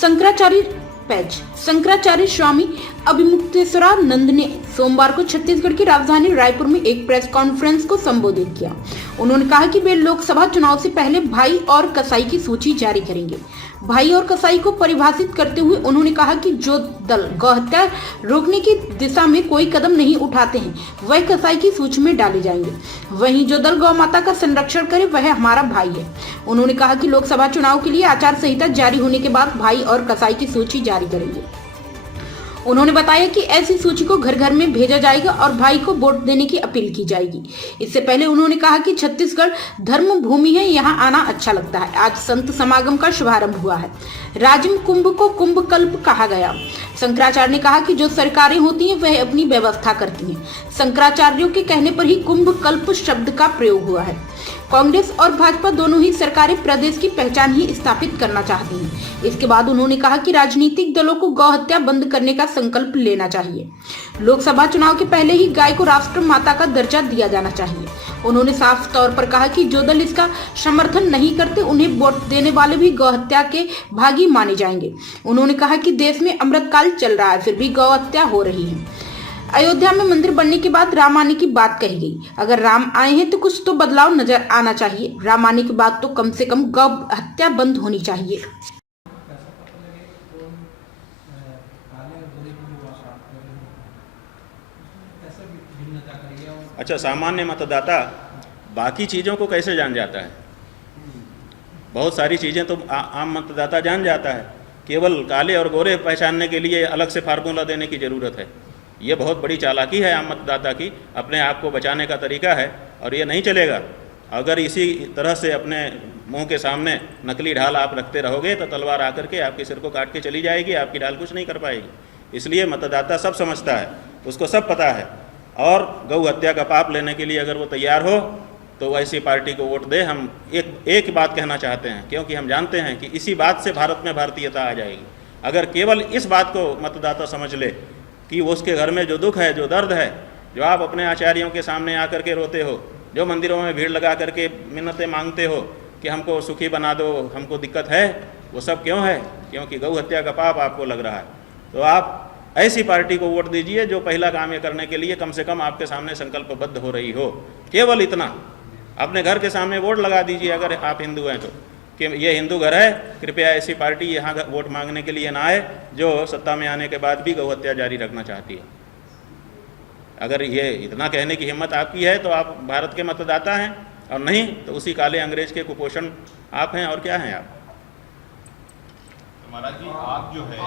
Shankaracharya page Shankaracharya Swami Avimukteshwaranand ने सोमवार को छत्तीसगढ़ की राजधानी रायपुर में एक प्रेस कॉन्फ्रेंस को संबोधित किया। उन्होंने कहा कि वे लोकसभा चुनाव से पहले भाई और कसाई की सूची जारी करेंगे। भाई और कसाई को परिभाषित करते हुए उन्होंने कहा कि जो दल गौहत्या रोकने की दिशा में कोई कदम नहीं उठाते हैं वह कसाई की सूची में डाले जाएंगे। वहीं जो दल गौ माता का संरक्षण करे वह हमारा भाई है। उन्होंने कहा कि लोकसभा चुनाव के लिए आचार संहिता जारी होने के बाद भाई और कसाई की सूची जारी करेंगे। उन्होंने बताया कि ऐसी सूची को घर घर में भेजा जाएगा और भाई को वोट देने की अपील की जाएगी। इससे पहले उन्होंने कहा कि छत्तीसगढ़ धर्म भूमि है, यहाँ आना अच्छा लगता है। आज संत समागम का शुभारंभ हुआ है। राजिम कुंभ को कुंभ कल्प कहा गया। शंकराचार्य ने कहा कि जो सरकारें होती हैं वह अपनी व्यवस्था करती हैं। शंकराचार्यों के कहने पर ही कुंभ कल्प शब्द का प्रयोग हुआ है। कांग्रेस और भाजपा दोनों ही सरकारें प्रदेश की पहचान ही स्थापित करना चाहती हैं। इसके बाद उन्होंने कहा कि राजनीतिक दलों को गौ हत्या बंद करने का संकल्प लेना चाहिए। लोकसभा चुनाव के पहले ही गाय को राष्ट्र माता का दर्जा दिया जाना चाहिए। उन्होंने साफ तौर पर कहा कि जो दल इसका समर्थन नहीं करते उन्हें वोट देने वाले भी गौ हत्या के भागी माने जाएंगे। उन्होंने कहा कि देश में अमृतकाल चल रहा है, फिर भी गौ हत्या हो रही है। अयोध्या में मंदिर बनने के बाद राम आने की बात कही गई। अगर राम आए हैं तो कुछ तो बदलाव नजर आना चाहिए। राम आने के बाद तो कम से कम गौ हत्या बंद होनी चाहिए। अच्छा, सामान्य मतदाता बाकी चीज़ों को कैसे जान जाता है? बहुत सारी चीज़ें तो आम मतदाता जान जाता है। केवल काले और गोरे पहचानने के लिए अलग से फार्मूला देने की ज़रूरत है। ये बहुत बड़ी चालाकी है आम मतदाता की, अपने आप को बचाने का तरीका है और ये नहीं चलेगा। अगर इसी तरह से अपने मुंह के सामने नकली ढाल आप रखते रहोगे तो तलवार आकर के आपके सिर को काट के चली जाएगी, आपकी ढाल कुछ नहीं कर पाएगी। इसलिए मतदाता सब समझता है, उसको सब पता है और गौ हत्या का पाप लेने के लिए अगर वो तैयार हो तो ऐसी पार्टी को वोट दे। हम एक बात कहना चाहते हैं, क्योंकि हम जानते हैं कि इसी बात से भारत में भारतीयता आ जाएगी। अगर केवल इस बात को मतदाता समझ ले कि वो उसके घर में जो दुख है, जो दर्द है, जो आप अपने आचार्यों के सामने आकर के रोते हो, जो मंदिरों में भीड़ लगा करके मिन्नतें मांगते हो कि हमको सुखी बना दो, हमको दिक्कत है, वो सब क्यों है? क्योंकि गौ हत्या का पाप आपको लग रहा है। तो आप ऐसी पार्टी को वोट दीजिए जो पहला काम ये करने के लिए कम से कम आपके सामने संकल्पबद्ध हो रही हो। केवल इतना अपने घर के सामने वोट लगा दीजिए अगर आप हिंदू हैं तो, कि ये हिंदू घर है, कृपया ऐसी पार्टी यहाँ वोट मांगने के लिए ना आए जो सत्ता में आने के बाद भी गौ हत्या जारी रखना चाहती है। अगर ये इतना कहने की हिम्मत आपकी है तो आप भारत के मतदाता हैं, और नहीं तो उसी काले अंग्रेज के कुपोषण आप हैं। और क्या हैं आप? महाराज जी, आप जो है